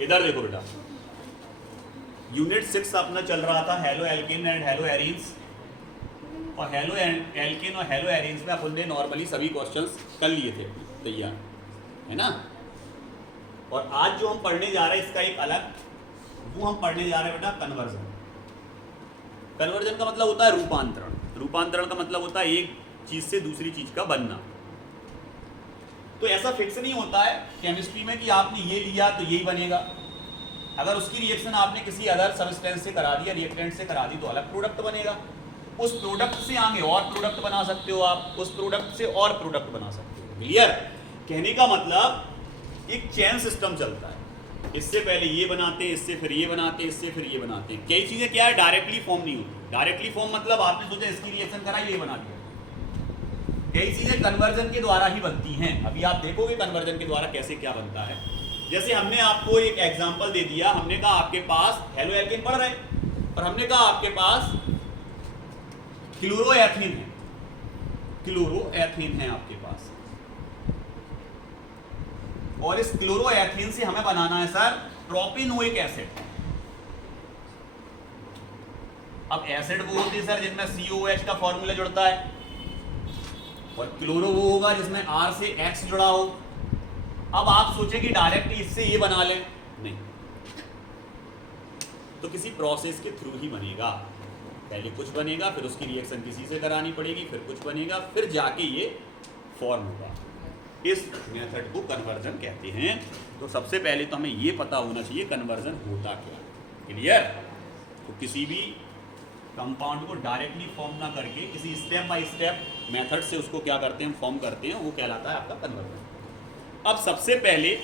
इधर देखो बेटा, यूनिट 6 अपना चल रहा था halo alkane and hello arenes, और हेलो एल्केन और हेलो एरीन्स में अपन ने नॉर्मली सभी क्वेश्चंस कर लिए थे तैयार, है ना। और आज जो हम पढ़ने जा रहे हैं इसका एक अलग, वो हम पढ़ने जा रहे हैं बेटा कन्वर्जन। कन्वर्जन का मतलब होता है रूपांतरण। रूपांतरण का मतलब होता है एक चीज से दूसरी चीज का बनना। तो ऐसा फिक्स नहीं होता है केमिस्ट्री में कि आपने ये लिया तो यही बनेगा। अगर उसकी रिएक्शन आपने किसी अदर सब्सटेंस से करा दी या रिएक्टेंट से करा दी तो अलग प्रोडक्ट बनेगा। उस प्रोडक्ट से आगे और प्रोडक्ट बना सकते हो आप, उस प्रोडक्ट से और प्रोडक्ट बना सकते हो। क्लियर? कहने का मतलब एक चेन सिस्टम चलता है, इससे पहले ये बनाते हैं, इससे फिर ये बनाते हैं, इससे फिर ये बनाते हैं। कई चीजें क्या है डायरेक्टली फॉर्म नहीं होती। डायरेक्टली फॉर्म मतलब आपने सोचा इसकी रिएक्शन करा ये बना दिया। कई चीजें कन्वर्जन के द्वारा ही बनती हैं। अभी आप देखोगे कन्वर्जन के द्वारा कैसे क्या बनता है। जैसे हमने आपको एक एग्जांपल दे दिया, हमने कहा आपके पास हेलो एल्केन पढ़ रहे और हमने कहा आपके पास क्लोरोएथीन है, क्लोरोएथीन है आपके पास, और इस क्लोरोएथीन से हमें बनाना है सर प्रोपेनोइक एसिड। अब एसिड वो होती है सर जिनमें COH का फॉर्मूला जुड़ता है, और क्लोरो वो होगा जिसमें R से X जुड़ा हो। अब आप सोचें कि डायरेक्ट इससे ये बना लें, नहीं, तो किसी प्रोसेस के थ्रू ही बनेगा। पहले कुछ बनेगा, फिर उसकी रिएक्शन किसी से करानी पड़ेगी, फिर कुछ बनेगा, फिर जाके ये फॉर्म होगा। इस मेथड को कन्वर्जन कहते हैं। तो सबसे पहले तो हमें ये पता होना चाहिए कन्वर्जन होता क्या। क्लियर? तो किसी भी कंपाउंड को डायरेक्टली फॉर्म ना करके किसी स्टेप बाय स्टेप मेथड से उसको क्या करते हैं, फॉर्म करते हैं, वो कहलाता है आपका कन्वर्जन। अब सबसे पहले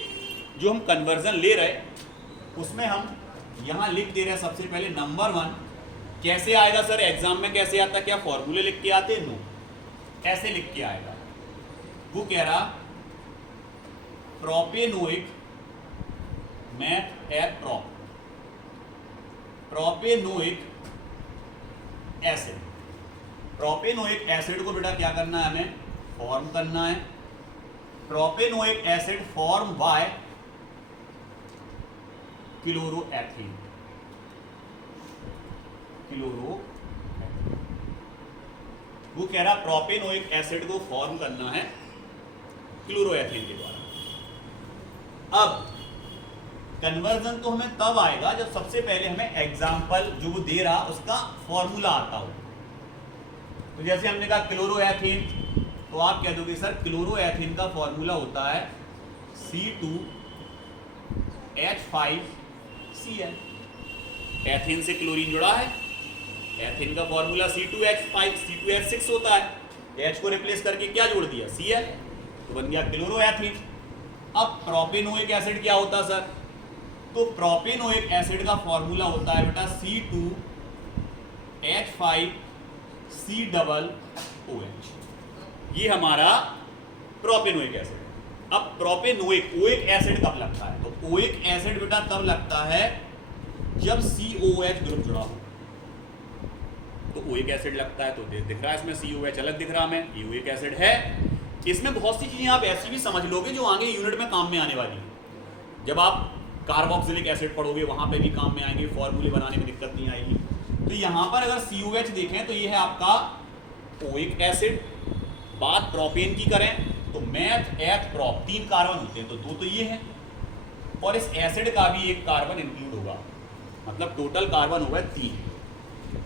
जो हम कन्वर्जन ले रहे उसमें हम यहाँ लिख दे रहे हैं सबसे पहले नंबर 1। कैसे आएगा सर एग्जाम में, कैसे आता? क्या फॉर्मूले लिख के आते? नो, ऐसे लिख के आएगा। वो कह रहा प्रोपेनोइक मैथ एट प्रोपेनोइक एसिड। प्रोपेनोइक एसिड को बेटा क्या करना है, हमें फॉर्म करना है। Propanoic acid form by chloroethene. वो कह रहा प्रोपेनोइक एसिड को फॉर्म करना है क्लोरोएथीन के द्वारा। अब कन्वर्जन तो हमें तब आएगा जब सबसे पहले हमें एग्जाम्पल जो वो दे रहा उसका फॉर्मूला आता हो। तो जैसे हमने कहा क्लोरोएथीन, तो आप कह दोगे सर क्लोरोएथीन का फॉर्मूला होता है C2H5Cl। एथीन से क्लोरीन जुड़ा है, एथीन का फॉर्मूला C2H5, C2H6 होता है। H को रिप्लेस करके क्या जोड़ दिया, Cl, तो बन गया क्लोरोएथीन। अब प्रोपेनोइक एसिड क्या होता है सर? तो प्रोपेनोइक एसिड का फॉर्मूला होता है बेटा C2H5COOH। ये हमारा प्रोपेनोइक एसिड। अब प्रोपेनोइक ओइक एसिड कब लगता है? तो ओइक एसिड बेटा तब लगता है जब COH ग्रुप जुड़ा हो, तो ओइक एसिड लगता है। तो दिख रहा है इसमें COH अलग दिख रहा हमें, ये ओइक एसिड है। इसमें बहुत सी चीजें आप ऐसी भी समझ लोगे जो आगे यूनिट में काम में आने वाली है। जब आप कार्बोक्सिलिक एसिड पढ़ोगे वहां पे भी काम में आएंगे, फॉर्मूले बनाने में दिक्कत नहीं आएगी। तो यहाँ पर अगर COH देखें तो ये है आपका ओइक एसिड। बात प्रोपेन की करें तो मैथ एथ प्रोप, 3 कार्बन होते हैं, तो 2 तो ये है, और इस एसिड का भी 1 कार्बन इंक्लूड होगा, मतलब टोटल कार्बन होगा 3।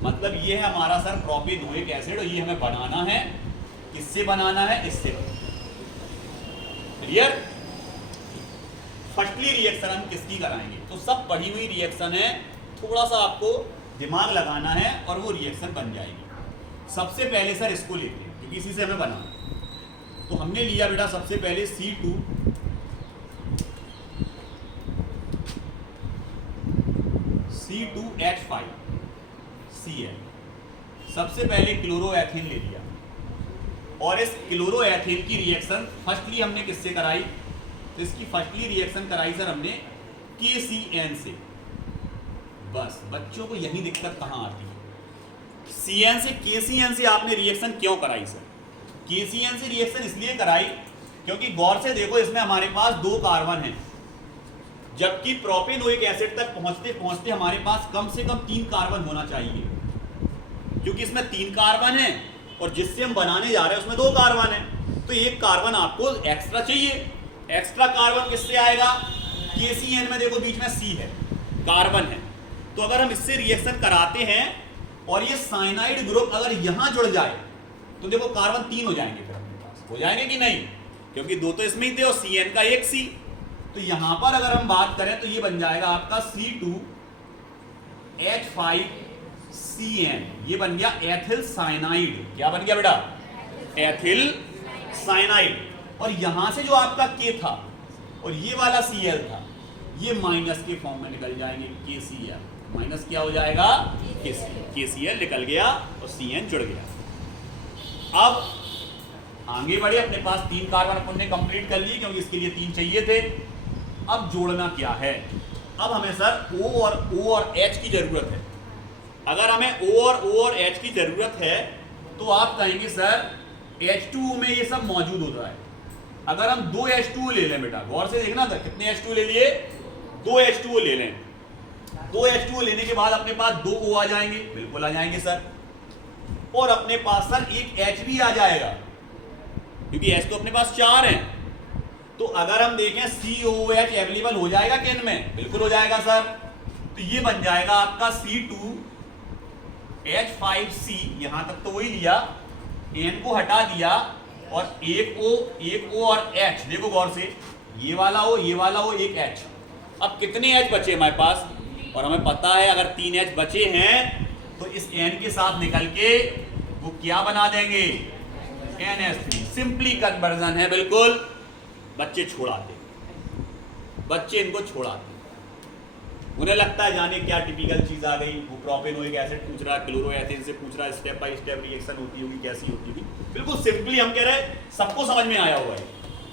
मतलब ये है हमारा सर प्रोपेनोइक एसिड, और ये हमें बनाना है, किससे बनाना है, इससे। क्लियर? फर्स्टली रिएक्शन हम किसकी कराएंगे? तो सब पढ़ी हुई रिएक्शन है, थोड़ा सा आपको दिमाग लगाना है और वो रिएक्शन बन जाएगी। सबसे पहले सर इसको लेते हैं क्योंकि इसी से हमें बनाना है। तो हमने लिया बेटा सबसे पहले C2H5Cl। सबसे पहले क्लोरोएथीन ले लिया, और इस क्लोरोएथीन की रिएक्शन फर्स्टली हमने किससे कराई? तो इसकी फर्स्टली रिएक्शन कराई सर हमने KCN से। बस बच्चों को यही दिक्कत कहाँ आती है, CN से KCN से आपने रिएक्शन क्यों कराई सर? KCN से रिएक्शन इसलिए कराई क्योंकि गौर से देखो इसमें हमारे पास 2 कार्बन हैं जबकि प्रोपेनोइक एसिड तक पहुंचते पहुंचते हमारे पास कम से कम 3 कार्बन होना चाहिए, क्योंकि इसमें 3 कार्बन है और जिससे हम बनाने जा रहे हैं उसमें 2 कार्बन है, तो 1 कार्बन आपको एक्स्ट्रा चाहिए। एक्स्ट्रा कार्बन किससे आएगा? KCN में देखो बीच में C है, कार्बन है, तो अगर हम इससे रिएक्शन कराते हैं और ये साइनाइड ग्रुप अगर यहां जुड़ जाए तो देखो कार्बन 3 हो जाएंगे, फिर अपने पास हो जाएंगे कि नहीं, क्योंकि 2 तो इसमें ही थे और CN का 1 C। तो यहां पर अगर हम बात करें तो ये बन जाएगा आपका C2H5CN, ये बन गया एथिल साइनाइड। क्या बन गया बेटा? Ethyl cyanide. और यहां से जो आपका K था और ये वाला Cl था, ये माइनस के फॉर्म में निकल जाएंगे, KCl माइनस क्या हो जाएगा? KCl निकल गया और CN जुड़ गया। अब आगे बढ़े, अपने पास 3 कार्बन अपन ने कंप्लीट कर लिए क्योंकि इसके लिए 3 चाहिए थे। अब जोड़ना क्या है? अब हमें सर O और H की जरूरत है। अगर हमें O और H की जरूरत है तो आप कहेंगे सर H2O में ये सब मौजूद होता है। अगर हम 2 H2O ले लें बेटा, गौर से देखना था, कितने H2O ले लिए? 2 H2O ले लें। 2 H2O लेने के बाद अपने पास 2 O आ जाएंगे, बिल्कुल आ जाएंगे सर, और अपने पास सर एक H भी आ जाएगा, क्योंकि H तो अपने पास 4 हैं। तो अगर हम देखें COOH अवेलेबल हो जाएगा कि इनमें? बिल्कुल हो जाएगा सर। तो ये बन जाएगा आपका C2H5C, यहां तक तो वही लिया, N को हटा दिया और एक O और H, देखो गौर से, ये वाला O, एक H। अब कितने H बचे हमारे पास? और हमें पता है अगर 3 H बचे हैं तो इस N के साथ निकल के वो क्या बना देंगे? NH3। सिंपली कन्वर्जन है, बिल्कुल। बच्चे छोड़ाते, बच्चे इनको छोड़ाते, उन्हें लगता है जाने क्या टिपिकल चीज आ गई, वो प्रोपेनोइक एसिड पूछ रहा है, क्लोरोएथेन से पूछ रहा है, स्टेप बाय स्टेप रिएक्शन होती होगी, कैसी होती होगी। बिल्कुल सिंपली हम कह रहे हैं, सबको समझ में आया हुआ है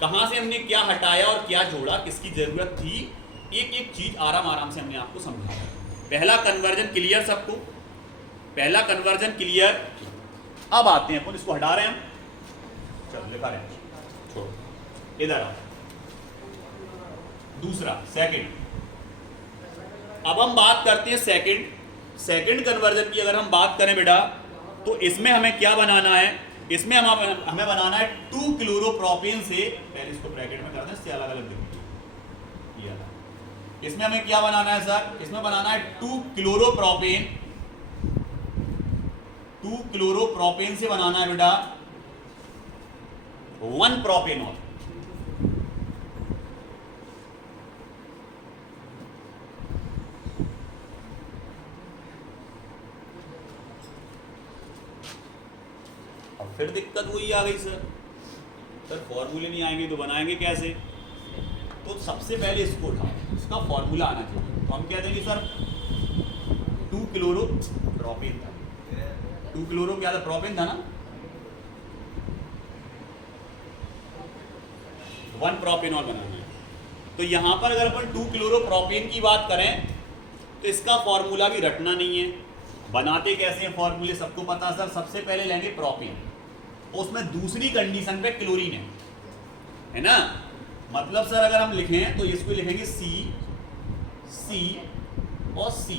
कहां से हमने क्या हटाया और क्या जोड़ा, किसकी जरूरत थी, एक एक चीज आराम से हमने आपको समझाया। पहला कन्वर्जन क्लियर सबको? पहला कन्वर्जन क्लियर। अब आते हैं अपन, इसको हटा रहे हैं हम, चलो लिखा रहे हैं, छोड़ो, इधर आओ। दूसरा सेकंड, अब हम बात करते हैं सेकंड कन्वर्जन की। अगर हम बात करें बेटा तो इसमें हमें क्या बनाना है? इसमें हमें बनाना है 2 क्लोरोप्रोपेन से, पहले इसको ब्रैकेट में कर दें, इससे अलग अलग देखिए। इसमें हमें क्या बनाना है सर? इसमें बनाना है 2 क्लोरोप्रोपेन से बनाना है बेटा 1 प्रोपेनॉल। फिर दिक्कत वही आ गई सर फॉर्मूले नहीं आएंगे तो बनाएंगे कैसे? तो सबसे पहले इसको उठाओ, इसका फॉर्मूला आना चाहिए। तो हम क्या देंगे सर? 2 क्लोरोप्रोपेन था, 2 क्लोरो क्या था? प्रोपेन था ना, 1 प्रोपेनॉल बनाना है। तो यहां पर अगर अपन 2 क्लोरोप्रोपेन की बात करें तो इसका फॉर्मूला भी रटना नहीं है। बनाते कैसे हैं फॉर्मूले सबको पता सर। सबसे पहले लेंगे प्रोपेन, उसमें दूसरी कंडीशन पे क्लोरीन है ना, मतलब सर अगर हम लिखें तो इसको लिखेंगे C और C,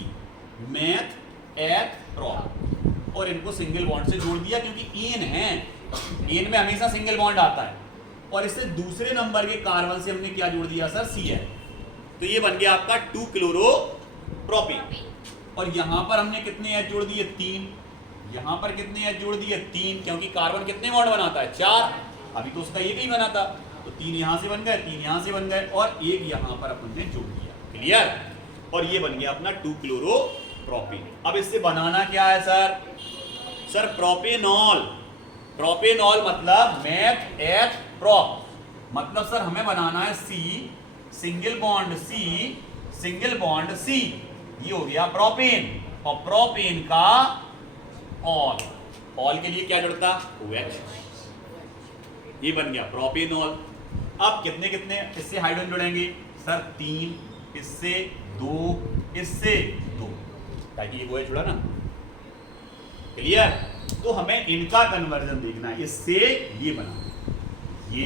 मैथ एथ प्रोप, और इनको सिंगल बॉन्ड से जोड़ दिया क्योंकि एन है, एन में हमेशा सिंगल बॉन्ड आता है। और इससे दूसरे नंबर के कार्बन से हमने क्या जोड़ दिया सर? Cl। तो ये बन गया आपका 2 क्लोरोप्रोपेन। और यहां पर हमने कितने H जोड़ दिए? 3। यहां पर कितने H जोड़ दिए? 3, क्योंकि कार्बन कितने बॉन्ड बनाता है? 4। अभी तो उसका एक ही बना था, तो 3 यहां से बन गए, 3 यहां से बन गए और एक यहां पर अपन ने जोड़ दिया। क्लियर? और ये बन गया अपना 2 क्लोरोप्रोपेन। अब इससे बनाना क्या है सर? Sir propanol. प्रोपेनॉल मतलब मैथ एथ प्रोप, मतलब सर हमें बनाना है C सिंगल बॉन्ड C, ये हो गया प्रोपेन। और प्रोपेन का ऑल के लिए क्या जुड़ता? OH, ये बन गया प्रोपेनॉल। अब कितने इससे हाइड्रोजन जुड़ेंगे सर? 3, इससे 2, इससे 2, ताकि ये OH जुड़ा ना। क्लियर? तो हमें इनका कन्वर्जन देखना है, इससे ये बना ये।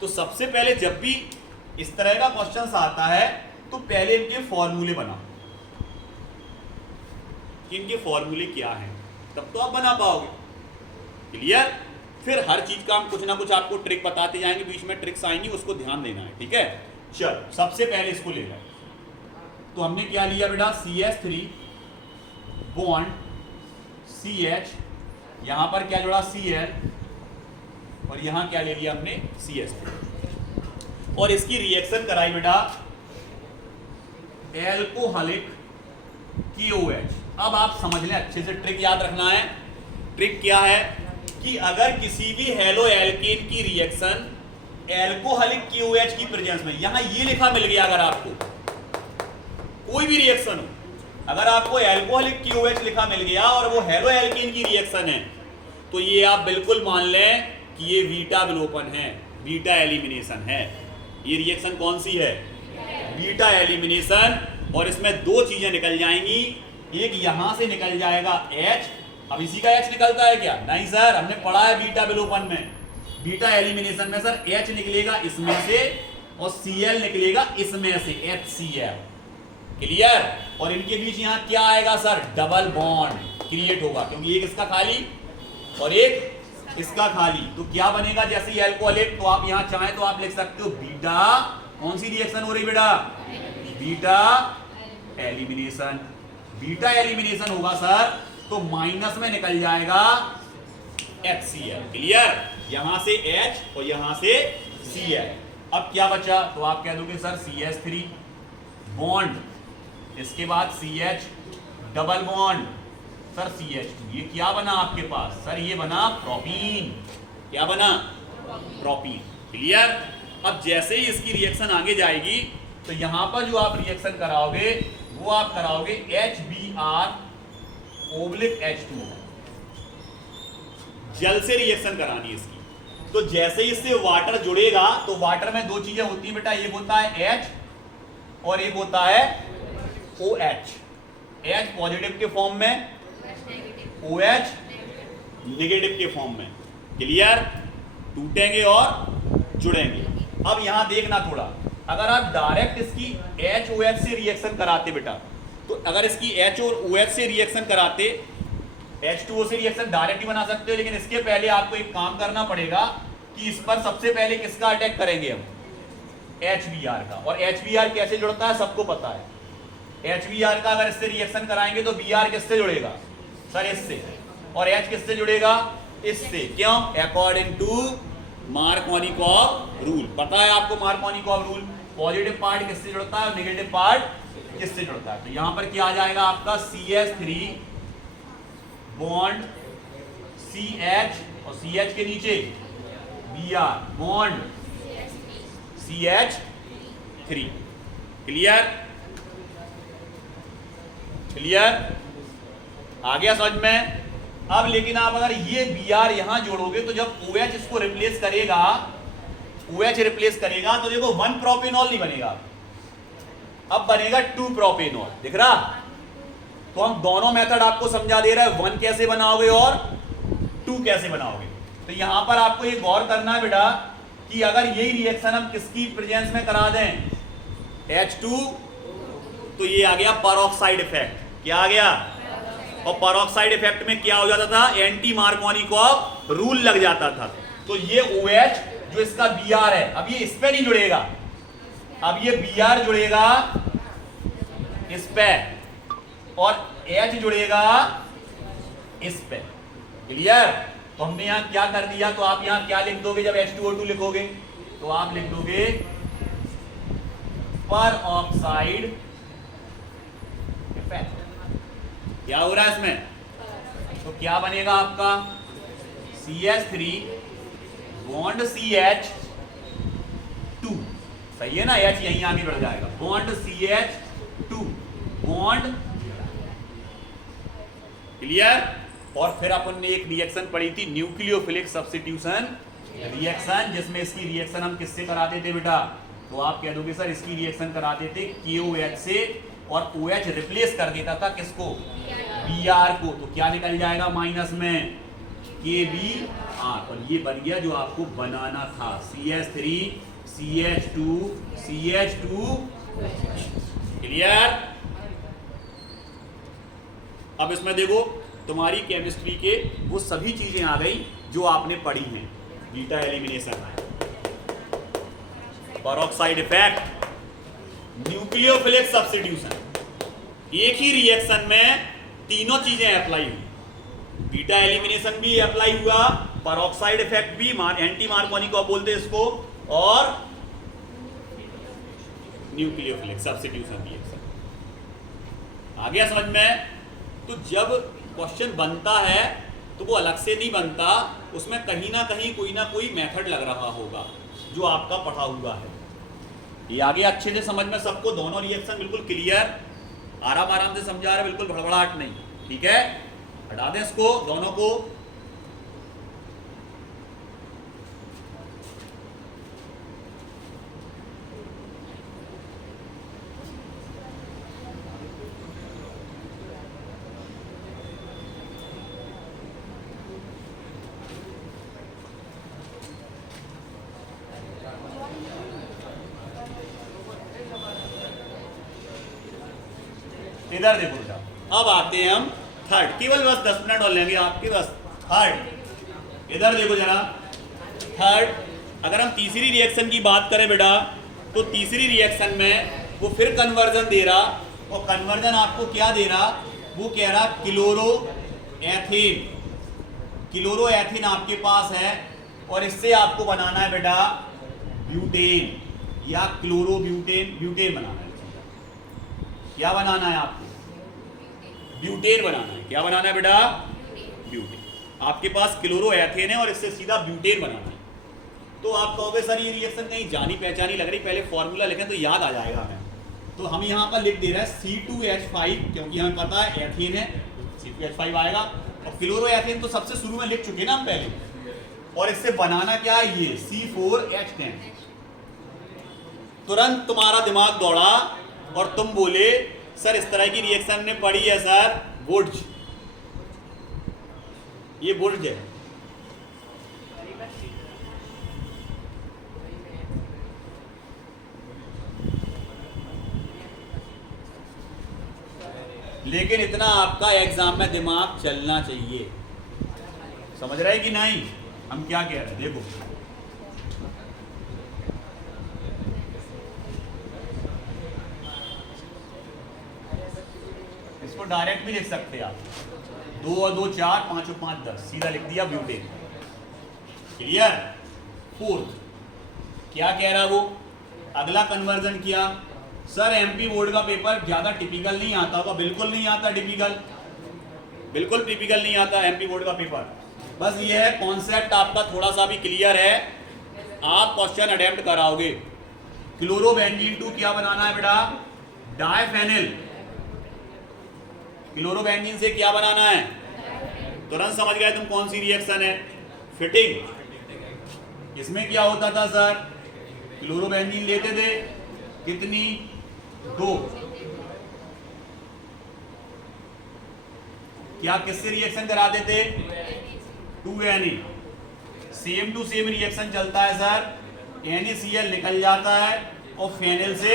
तो सबसे पहले जब भी इस तरह का क्वेश्चन आता है तो पहले इनके फॉर्मूले बनाओ, कि इनके फॉर्मूले क्या हैं, तब तो आप बना पाओगे। क्लियर? फिर हर चीज का हम कुछ ना कुछ आपको ट्रिक बताते जाएंगे, बीच में ट्रिक्स आएंगी, उसको ध्यान देना है। ठीक है, चल सबसे पहले इसको ले लें। तो हमने क्या लिया बेटा, CH3 बॉन्ड CH, यहां पर क्या जोड़ा Cl, और यहां क्या ले लिया हमने CH3, और इसकी रिएक्शन कराई बेटा एल्कोहलिक KOH। अब आप समझ लें अच्छे से, ट्रिक याद रखना है। ट्रिक क्या है कि अगर किसी भी हेलो एल्केन की रिएक्शन एल्कोहलिक KOH की प्रेजेंस में, यहां ये लिखा मिल गया, अगर आपको कोई भी रिएक्शन हो, अगर आपको एल्कोहलिक KOH लिखा मिल गया और वो हेलो एल्केन की रिएक्शन है, तो ये आप बिल्कुल मान लें कि ये बीटा विलोपन है, बीटा एलिमिनेशन है। ये रिएक्शन कौन सी है, बीटा एलिमिनेशन। और इसमें दो चीजें निकल जाएंगी, एक यहां से निकल जाएगा H। अब इसी का H निकलता है क्या, नहीं सर, हमने पढ़ा है बीटा विलोपन में, बीटा एलिमिनेशन में सर H निकलेगा इसमें से और Cl निकलेगा इसमें से, HCl। क्लियर? और इनके बीच यहां क्या आएगा सर, डबल बॉन्ड क्रिएट होगा, क्योंकि एक इसका खाली और एक इसका खाली। तो क्या बनेगा, जैसे ही एल्कोहलिक, तो आप यहां चाहें तो आप लिख सकते हो बीटा, कौन सी रिएक्शन हो रही बेटा, बीटा एलिमिनेशन। बीटा एलिमिनेशन होगा सर, तो माइनस में निकल जाएगा HCl। क्लियर? यहां से H और यहां से Cl। अब क्या बचा, तो आप कह दोगे सर CH3 बॉन्ड, इसके बाद CH double bond, sir CH2। ये क्या बना आपके पास, सर ये बना प्रोपीन। क्या बना, प्रोपीन। क्लियर? अब जैसे ही इसकी रिएक्शन आगे जाएगी, तो यहां पर जो आप रिएक्शन कराओगे वो आप कराओगे HBr/H2, जल से रिएक्शन करानी इसकी। तो जैसे ही इससे वाटर जुड़ेगा, तो वाटर में दो चीजें होती है बेटा, एक होता है H और एक होता है OH। H पॉजिटिव के फॉर्म में, OH नेगेटिव के फॉर्म में। क्लियर? टूटेंगे और जुड़ेंगे। अब यहां देखना थोड़ा, अगर आप डायरेक्ट इसकी HOH से रिएक्शन कराते बेटा, तो अगर इसकी H और OH से रिएक्शन कराते, H2O से रिएक्शन डायरेक्ट ही बना सकते हो, लेकिन इसके पहले आपको एक काम करना पड़ेगा कि इस पर सबसे पहले किसका अटैक करेंगे हम, HBr का। और HBr कैसे जुड़ता है सबको पता है। HBr का अगर इससे रिएक्शन कराएंगे तो Br किससे जुड़ेगा सर, इससे, और H किससे जुड़ेगा, इससे। क्यों, अकॉर्डिंग टू मार्कोनिकॉव रूल। पता है आपको मार्कोनिकॉव रूल, पॉजिटिव पार्ट किससे जुड़ता है और नेगेटिव पार्ट किससे जुड़ता है। तो यहां पर क्या आ जाएगा आपका CH3 बॉन्ड CH, और CH के नीचे Br bond CH3। Clear? Clear? आ गया समझ में? अब लेकिन आप अगर ये Br यहां जोड़ोगे, तो जब OH इसको रिप्लेस करेगा, OH रिप्लेस करेगा, तो देखो 1 प्रोपेनॉल नहीं बनेगा, अब बनेगा 2 प्रोपेनॉल। दिख रहा? तो हम दोनों मेथड आपको समझा दे रहे हैं, 1 कैसे बनाओगे और 2 कैसे बनाओगे। तो यहां पर आपको ये गौर करना है बेटा कि अगर यही रिएक्शन हम किसकी प्रेजेंस में करा दें, H2, तो ये आ गया पेरोक्साइड इफेक्ट। क्या आ गया? और पेरोक्साइड इफेक्ट में क्या हो जाता था, एंटी मार्कोनिकॉव रूल लग जाता था। तो ये OH जो इसका Br है, अब ये इस पे नहीं जुड़ेगा, अब ये Br जुड़ेगा इस पे और H जुड़ेगा इस पे। क्लियर? तो हमने यहां क्या कर दिया, तो आप यहां क्या लिख दोगे, जब H2O2 लिखोगे तो आप लिख दोगे पेरोक्साइड इफेक्ट। क्या हो रहा है इसमें, तो क्या बनेगा आपका CH3 बॉन्ड CH2, सही है ना, H यहीं आगे बढ़ जाएगा, बॉन्ड CH2 बॉन्ड। क्लियर? और फिर अपन ने एक रिएक्शन पढ़ी थी, न्यूक्लियोफिलिक सब्स्टिट्यूशन रिएक्शन, जिसमें इसकी रिएक्शन हम किससे कराते थे बेटा, तो आप कह दोगे सर इसकी रिएक्शन कराते थे KOH से, और OH रिप्लेस कर देता था किसको, Br को। तो क्या निकल जाएगा माइनस में, KBr, और ये बन गया जो आपको बनाना था, CH3 CH2 CH2 क्लियर? अब इसमें देखो तुम्हारी केमिस्ट्री के वो सभी चीजें आ गई जो आपने पढ़ी हैं। Beta elimination, peroxide effect, nucleophilic substitution, एक ही रिएक्शन में तीनों चीजें अप्लाई हुई। बीटा एलिमिनेशन भी अप्लाई हुआ, पेरोक्साइड इफेक्ट भी, एंटी मार्कोनी को बोलते इसको, और न्यूक्लियोफिलिक सब्स्टिट्यूशन रिएक्शन। आ गया समझ में? तो जब क्वेश्चन बनता है तो वो अलग से नहीं बनता, उसमें कहीं ना कोई मेथड लग रहा होगा जो आपका पढ़ा हुआ है। ये आगे अच्छे से समझ में सबको, दोनों रिएक्शन बिल्कुल क्लियर, आराम से समझा रहे, बिल्कुल भड़बड़ाहट नहीं। ठीक है, हटा दें इसको दोनों को। इधर देखो बेटा, अब आते हैं हम थर्ड, केवल बस 10 मिनट और लेंगे आपके बस। थर्ड, इधर देखो जरा, थर्ड, अगर हम तीसरी रिएक्शन की बात करें बेटा, तो तीसरी रिएक्शन में वो फिर कन्वर्जन दे रहा, और कन्वर्जन आपको क्या दे रहा, वो कह रहा क्लोरो एथेन। क्लोरो एथेन आपके पास है और इससे आपको बनाना है बेटा ब्यूटेन या क्लोरो ब्यूटेन। ब्यूटेन बनाना है, क्या बनाना है आपको? ब्यूटेन बनाना है। क्या बनाना है बेटा? ब्यूटेन। आपके पास क्लोरो एथेन है और इससे सीधा ब्यूटेन बनाना है। तो आप कहोगे सर ये रिएक्शन कहीं जानी पहचानी लग रही, पहले फॉर्मूला लिखें तो याद आ जाएगा हमें। तो हम यहाँ पर लिख दे रहे हैं C2H5, क्योंकि हमें पता है एथेन है, C2H5 आएगा। और क्लोरो एथेन तो सबसे शुरू में लिख चुके ना हम पहले, और इससे बनाना क्या है, ये C4H10। तुरंत तुम्हारा दिमाग दौड़ा और तुम बोले सर इस तरह की रिएक्शन ने पढ़ी है सर, वुड्स, ये वुड्स है। लेकिन इतना आपका एग्जाम में दिमाग चलना चाहिए, समझ रहे कि नहीं? हम क्या कह रहे हैं देखो, इसको डायरेक्ट भी लिख सकते हैं आप, 2 और 2 4, 5 और 5 10, सीधा लिख दिया ब्यूटेन। क्लियर? फोर्थ, क्या कह रहा वो, अगला कन्वर्जन किया। सर एमपी बोर्ड का पेपर ज्यादा टिपिकल नहीं आता होगा, बिल्कुल नहीं आता टिपिकल, बिल्कुल टिपिकल नहीं आता एमपी बोर्ड का पेपर। बस ये है कॉन्सेप्ट आपका थोड़ा सा भी क्लियर है, आप क्वेश्चन अटेम्प्ट कराओगे। क्लोरोबेंजीन 2 क्या बनाना है बेटा? डाइफेनिल। क्लोरोबेंजीन से क्या बनाना है? तुरंत समझ गए तुम कौन सी रिएक्शन है, फिटिंग। इसमें क्या होता था सर, क्लोरोबेंजीन लेते थे, कितनी? 2। क्या किससे रिएक्शन कराते थे? 2Na। Same to same reaction चलता है सर, NaCl निकल जाता है और फेनिल से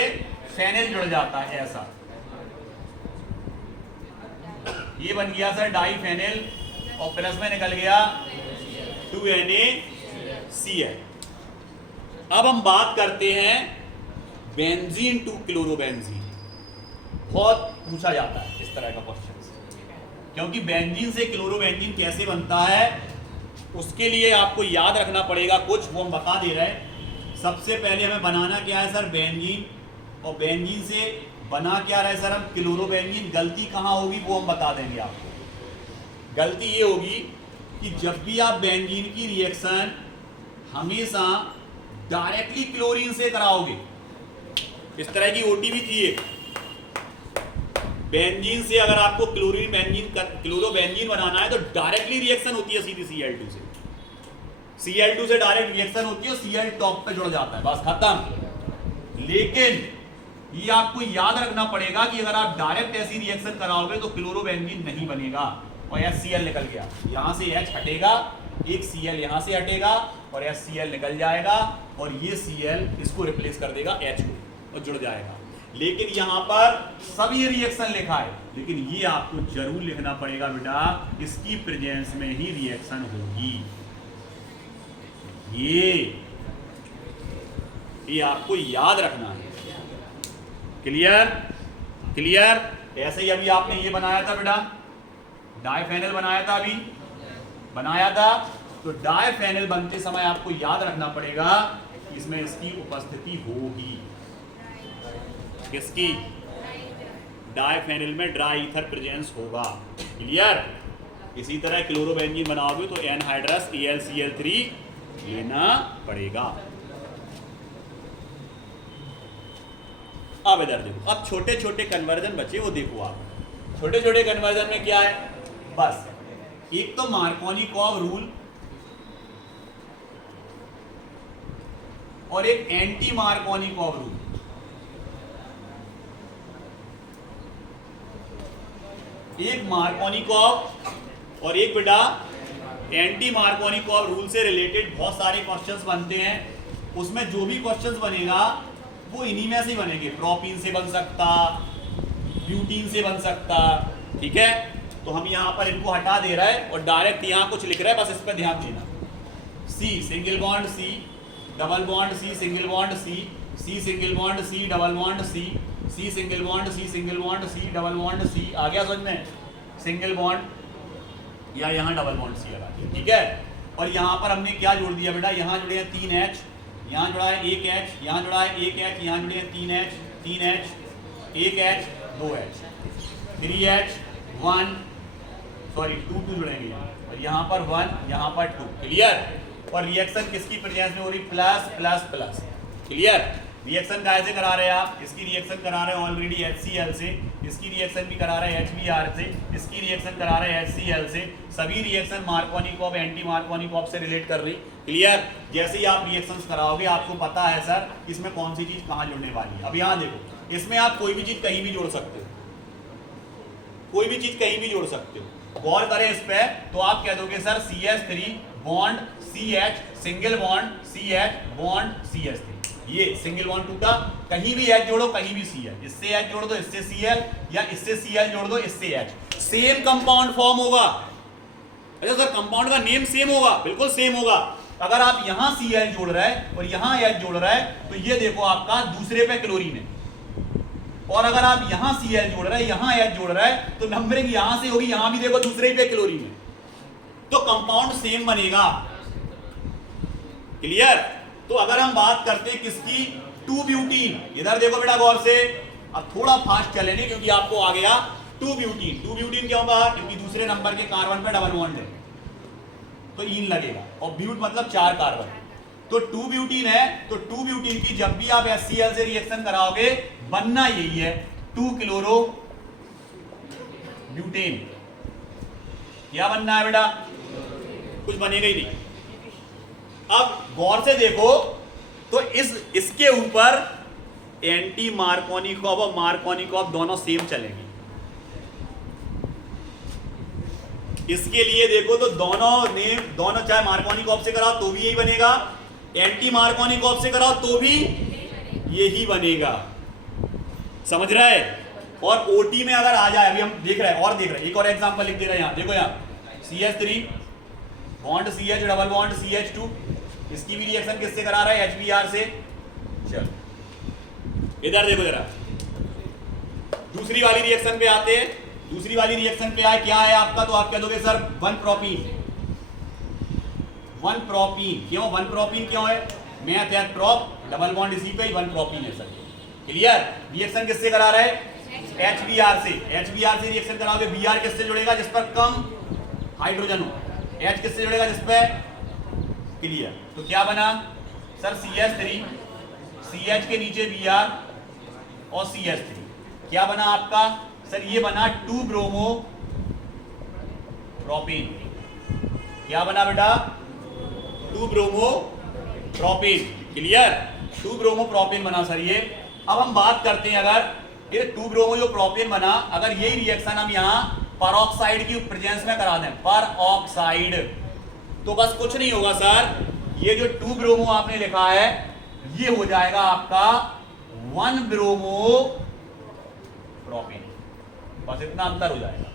फेनिल जुड़ जाता है, ऐसा। ये बन गया सर डाइफेनिल और प्लस में निकल गया 2NaCl। अब हम बात करते हैं बेंजीन टू क्लोरोबेंजीन। बहुत पूछा जाता है इस तरह का क्वेश्चन, क्योंकि बेंजीन से क्लोरोबेंजीन कैसे बनता है उसके लिए आपको याद रखना पड़ेगा कुछ, वो हम बता दे रहे हैं। सबसे पहले हमें बनाना क्या है सर, बेंजीन, और बेंजीन से बना क्या रहे सर हम, क्लोरोबेंजीन। गलती कहाँ होगी वो हम बता देंगे आपको। गलती ये होगी कि जब भी आप बेंजीन की रिएक्शन हमेशा डायरेक्टली क्लोरीन से कराओगे, इस तरह की ओटीवी थी एक, बेंजीन से अगर आपको क्लोरोबेंजीन बनाना है तो डायरेक्टली रिएक्शन होती है सीधी Cl2 से। Cl2 से डायरेक्ट रिएक्शन होती है, Cl टॉप पे जुड़ जाता है, बस खत्म। लेकिन ये आपको याद रखना पड़ेगा कि अगर आप डायरेक्ट ऐसी रिएक्शन कराओगे तो क्लोरोबेंजीन नहीं बनेगा और HCl निकल गया, यहां से H हटेगा, एक Cl यहां से हटेगा और HCl निकल जाएगा और ये Cl इसको रिप्लेस कर देगा H को और जुड़ जाएगा। लेकिन यहां पर सब ये रिएक्शन लिखा है, लेकिन ये आपको जरूर लिखना पड़ेगा बेटा, इसकी प्रेजेंस में ही रिएक्शन होगी। ये आपको याद रखना है। Clear clear. ऐसे ही अभी आपने ये बनाया था बेटा, डाइफेनल बनाया था, अभी बनाया था, तो डाइफेनल बनते समय आपको याद रखना पड़ेगा इसमें इसकी उपस्थिति होगी। किसकी? डाइफेनल में ड्राई ईथर प्रेजेंस होगा। क्लियर। इसी तरह क्लोरोबेंजीन बनाओगे तो एनहाइड्रस AlCl3 लेना पड़ेगा। अब इधर देखो, अब छोटे छोटे कन्वर्जन बचे, वो देखो आप। छोटे छोटे कन्वर्जन में क्या है, बस एक तो मार्कोनिकॉव रूल और एक एंटी मार्कोनिकॉव रूल। एक मार्कोनिकॉव और एक बेटा एंटी मार्कोनिकॉव रूल से रिलेटेड बहुत सारे क्वेश्चंस बनते हैं। उसमें जो भी क्वेश्चंस बनेगा वो इन्हीं में से ही बनेंगे। प्रोपीन से बन सकता, ब्यूटीन से बन सकता। ठीक है, तो हम यहां पर इनको हटा दे रहा है और डायरेक्ट यहां कुछ लिख रहा है, बस इस पर ध्यान देना। C single bond C, double bond C, single bond C, C single bond C, double bond C, C single bond C, single bond C, double bond C। आ गया समझ में? सिंगल बॉन्ड या यहाँ डबल बॉन्ड C लगा दिया। ठीक है, और यहाँ पर हमने क्या जोड़ दिया बेटा, यहाँ जुड़े हैं 3 H, यहाँ जुड़ा है 1 H, यहाँ जुड़ा है 1 H, यहाँ जुड़े हैं 3 H, 3 H, 1 H, 2 H, 3 H, 1, sorry 2 जुड़ेंगे यहाँ, और यहाँ पर 1, यहाँ पर 2। क्लियर। और रिएक्शन किसकी प्रेजेंस में हो रही? Plus plus plus. Clear. Reaction कैसे करा रहे हैं आप? इसकी रिएक्शन करा रहे हैं ऑलरेडी HCl से, इसकी रिएक्शन भी करा रहे हैं HBr से, इसकी रिएक्शन करा रहे हैं HCl से। सभी रिएक्शन मार्कोनिकॉव एंटी मार्कोनिकॉव से रिलेट कर रही। क्लियर। जैसे ही आप रिएक्शंस कराओगे आपको पता है सर इसमें कौन सी चीज कहाँ जुड़ने वाली है। अब यहाँ देखो, इसमें आप कोई भी चीज कहीं भी जोड़ सकते हो, कोई भी चीज कहीं भी जोड़ सकते हो। गौर करें इस पे, तो आप कह दोगे sir CH3 bond CH, single bond CH bond CH3, ये सिंगल बॉन्ड टूटा, कहीं भी H जोड़ो कहीं भी Cl, इससे H जोड़ दो इससे Cl, या इससे Cl जोड़ दो इससे H, सेम कंपाउंड फॉर्म होगा। अच्छा सर कंपाउंड का नेम सेम होगा? बिल्कुल सेम होगा। अगर आप यहां Cl जोड़ रहे हैं और यहां H जोड़ रहे हैं तो ये देखो आपका दूसरे पे क्लोरीन है, और अगर आप यहां Cl जोड़ रहे हैं यहां H जोड़ रहे हैं तो नंबरिंग यहां से होगी, यहां भी देखो दूसरे पे क्लोरीन है, तो कंपाउंड सेम बनेगा। क्लियर। तो अगर हम बात करते हैं किसकी, 2 ब्यूटीन, इधर देखो बेटा गौर से, अब थोड़ा फास्ट चलेंगे क्योंकि आपको आ गया 2 ब्यूटीन। 2 ब्यूटीन क्यों कहा? क्योंकि दूसरे नंबर के कार्बन पे डबल बॉन्ड है तो ईन लगेगा, और ब्यूट मतलब 4 कार्बन, तो 2 ब्यूटीन है। तो 2 ब्यूटीन की जब भी आप HCl से रिएक्शन कराओगे बनना यही है 2 क्लोरो ब्यूटेन। क्या बनना है बेटा? कुछ बनेगा ही नहीं। अब गौर से देखो तो इसके ऊपर एंटी मार्कोनिकॉव और मार्कोनिकॉव दोनों सेम चलेंगे। इसके लिए देखो तो दोनों चाहे मार्कोनिकॉव से कराओ तो भी यही बनेगा, एंटी मार्कोनिकॉव से कराओ तो भी यही बनेगा। समझ रहा है? और OT में अगर आ जाए, अभी हम देख रहे हैं और देख रहे हैं, एक और एग्जांपल लिख दे रहे हैं यहाँ देखो, यहाँ CH3 bond CH double bond CH2, इसकी भी रिएक्शन किससे करा रहा है? HBr से। चलो इधर देखो जरा, दूसरी वाली रिएक्शन पे आते हैं। दूसरी वाली रिएक्शन पे आए, क्या है आपका? तो आप कह दोगे सर 1 प्रोपीन। 1 प्रोपीन क्यों? 1 प्रोपीन क्यों है? मैथ है प्रोप, डबल बॉन्ड इसी पे ही 1 प्रोपीन है सर। क्लियर। रिएक्शन किससे करा रहा है? HBr से। HBr से रिएक्शन कराओगे, Br किससे जुड़ेगा? जिस पर कम हाइड्रोजन हो। H किससे जुड़ेगा? जिस पे। क्लियर। तो क्या बना सर? CH3, CH के नीचे Br और CH3, क्या बना आपका सर? ये बना 2 ब्रोमो प्रोपेन। क्या बना बेटा? 2 bromo propane. Clear. 2 bromo propane बना सर ये। अब हम बात करते हैं, अगर ये 2 ब्रोमो जो प्रोपेन बना, अगर यही रिएक्शन हम यहाँ परऑक्साइड की प्रेजेंस में करा दें, परऑक्साइड, तो बस कुछ नहीं होगा सर, ये जो 2 ब्रोमो आपने लिखा है ये हो जाएगा आपका 1 ब्रोमो प्रोपेन, बस इतना अंतर हो जाएगा।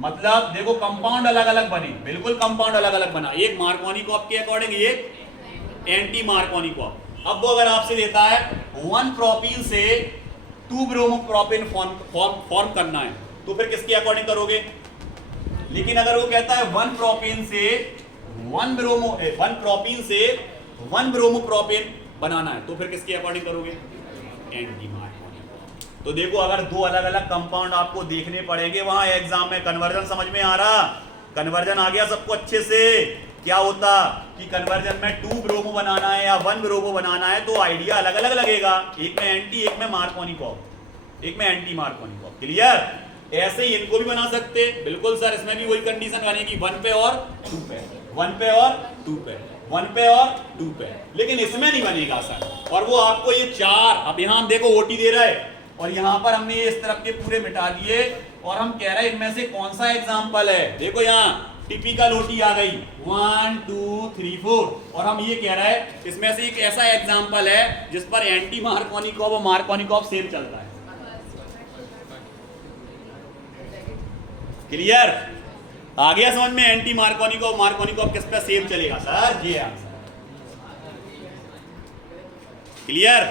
मतलब देखो कंपाउंड अलग अलग बने, बिल्कुल कंपाउंड अलग अलग बना, एक मार्कोनिकॉप के अकॉर्डिंग, एक एंटी मार्कोनिकॉप। अब वो अगर आपसे देता है 1 प्रोपीन से 2 ब्रोमो प्रोपेन फॉर्म करना है, तो फिर किसके अकॉर्डिंग करोगे? लेकिन अगर वो कहता है 1 प्रोपीन से 1 प्रोपीन से 1 ब्रोमो प्रोपेन बनाना है, तो फिर किसके अकॉर्डिंग करोगे? Anti Markovnikov. तो देखो अगर दो अलग अलग कंपाउंड आपको देखने पड़ेंगे वहां एग्जाम में, कन्वर्जन समझ में आ रहा? कन्वर्जन आ गया सबको अच्छे से? क्या होता कि कन्वर्जन में 2 ब्रोमो बनाना है या 1 ब्रोमो बनाना है तो आइडिया अलग अलग लगेगा, एक में एंटी, एक में मार्कोनिकॉप, एक में एंटी मार्कोनिकॉप। क्लियर? ऐसे ही इनको भी बना सकते, बिल्कुल सर, इसमें भी वही कंडीशन बनेगी 1 पे और 2 पे, 1 पे और 2 पे, 1 पे और 2 पे, लेकिन इसमें नहीं बनेगा सर। और वो आपको ये 4, अब यहाँ हम देखो ओटी दे रहा है और यहाँ पर हमने इस तरफ के पूरे मिटा दिए और हम कह रहे हैं इनमें से कौन सा एग्जाम्पल है। देखो यहाँ टिपिकल ओटी आ गई 1 2 3 4, और हम ये कह रहे हैं इसमें से एक ऐसा एग्जाम्पल है जिस पर एंटी मार्कोनिकॉप और मार्कोनिकॉप सेम चलता है। क्लियर? आ गया समझ में? एंटी मार्कोनिकॉप मार्कोनिकॉप किस पे सेम चलेगा सर? ये आंसर। क्लियर?